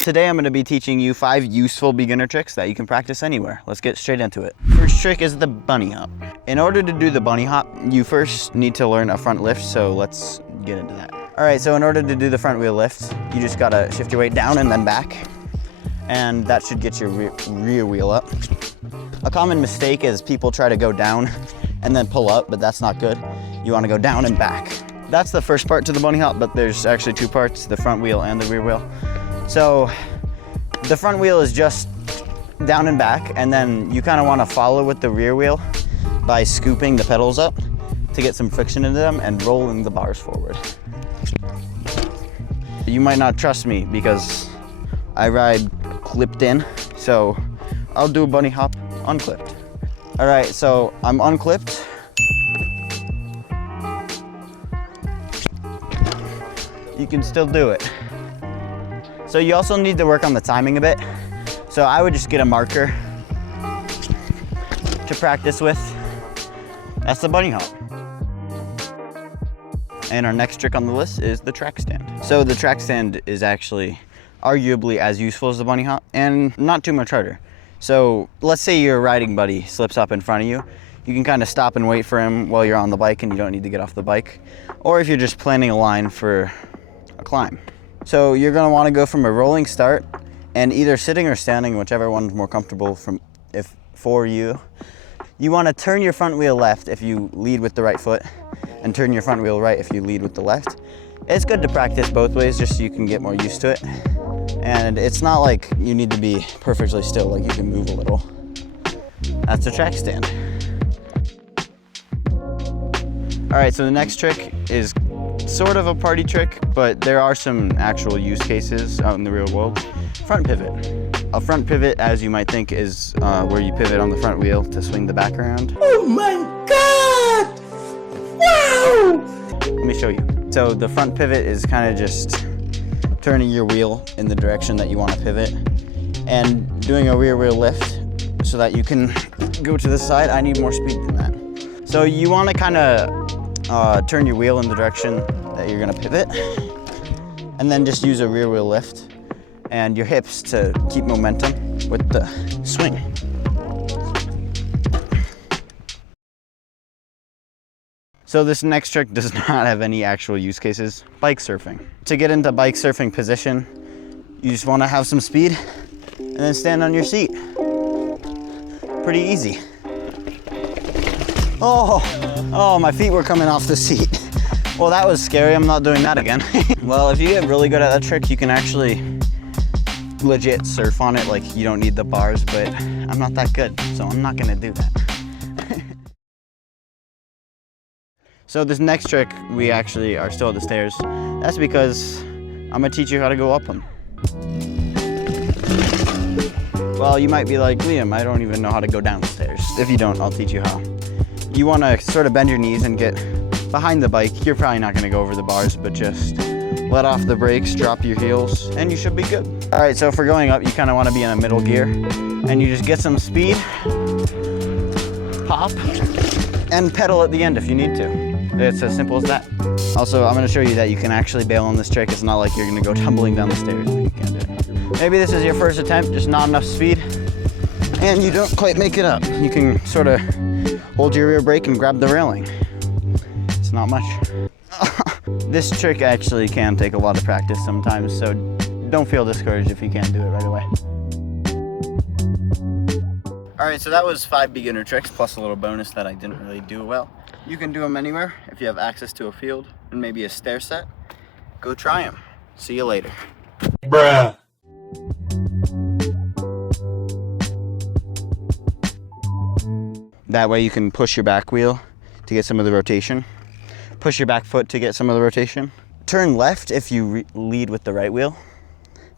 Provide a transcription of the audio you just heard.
Today I'm going to be teaching you 5 useful beginner tricks that you can practice anywhere. Let's get straight into it. First trick is the bunny hop. In order to do the bunny hop, you first need to learn a front lift, so let's get into that. All right, so in order to do the front wheel lift, you just gotta shift your weight down and then back, and that should get your rear wheel up. A common mistake is people try to go down and then pull up, but that's not good. You wanna go down and back. That's the first part to the bunny hop, but there's actually 2 parts, the front wheel and the rear wheel. So the front wheel is just down and back, and then you kind of want to follow with the rear wheel by scooping the pedals up to get some friction into them and rolling the bars forward. You might not trust me because I ride clipped in, so I'll do a bunny hop unclipped. All right, so I'm unclipped. You can still do it. So you also need to work on the timing a bit. So I would just get a marker to practice with. That's the bunny hop. And our next trick on the list is the track stand. So the track stand is actually arguably as useful as the bunny hop and not too much harder. So let's say your riding buddy slips up in front of you. You can kind of stop and wait for him while you're on the bike and you don't need to get off the bike. Or if you're just planning a line for a climb. So you're gonna wanna go from a rolling start and either sitting or standing, whichever one's more comfortable for you. You wanna turn your front wheel left if you lead with the right foot and turn your front wheel right if you lead with the left. It's good to practice both ways just so you can get more used to it. And it's not like you need to be perfectly still, like you can move a little. That's the track stand. All right, so the next trick is sort of a party trick, but there are some actual use cases out in the real world. Front pivot. A front pivot, as you might think, is where you pivot on the front wheel to swing the back around. Oh my God! Wow! Let me show you. So the front pivot is kind of just turning your wheel in the direction that you want to pivot and doing a rear wheel lift so that you can go to the side. I need more speed than that. So you want to kind of turn your wheel in the direction that you're gonna pivot, and then just use a rear wheel lift and your hips to keep momentum with the swing. So this next trick does not have any actual use cases. Bike surfing. To get into bike surfing position, you just wanna have some speed and then stand on your seat. Pretty easy. Oh, my feet were coming off the seat. Well, that was scary. I'm not doing that again. Well, if you get really good at that trick, you can actually legit surf on it. Like, you don't need the bars, but I'm not that good, so I'm not gonna do that. So this next trick, we actually are still at the stairs. That's because I'm gonna teach you how to go up them. Well, you might be like, Liam, I don't even know how to go down the stairs. If you don't, I'll teach you how. You want to sort of bend your knees and get behind the bike. You're probably not going to go over the bars, but just let off the brakes, drop your heels, and you should be good. All right, so for going up, you kind of want to be in a middle gear, and you just get some speed, pop, and pedal at the end if you need to. It's as simple as that. Also, I'm going to show you that you can actually bail on this trick. It's not like you're going to go tumbling down the stairs. You can't do it. Maybe this is your first attempt, just not enough speed, and you don't quite make it up. You can sort of hold your rear brake and grab the railing. It's not much. This trick actually can take a lot of practice sometimes, so don't feel discouraged if you can't do it right away. All right, so that was 5 beginner tricks plus a little bonus that I didn't really do well. You can do them anywhere if you have access to a field and maybe a stair set. Go try them. See you later. Bruh. That way you can push your back wheel to get some of the rotation. Push your back foot to get some of the rotation. Turn left if you lead with the right wheel.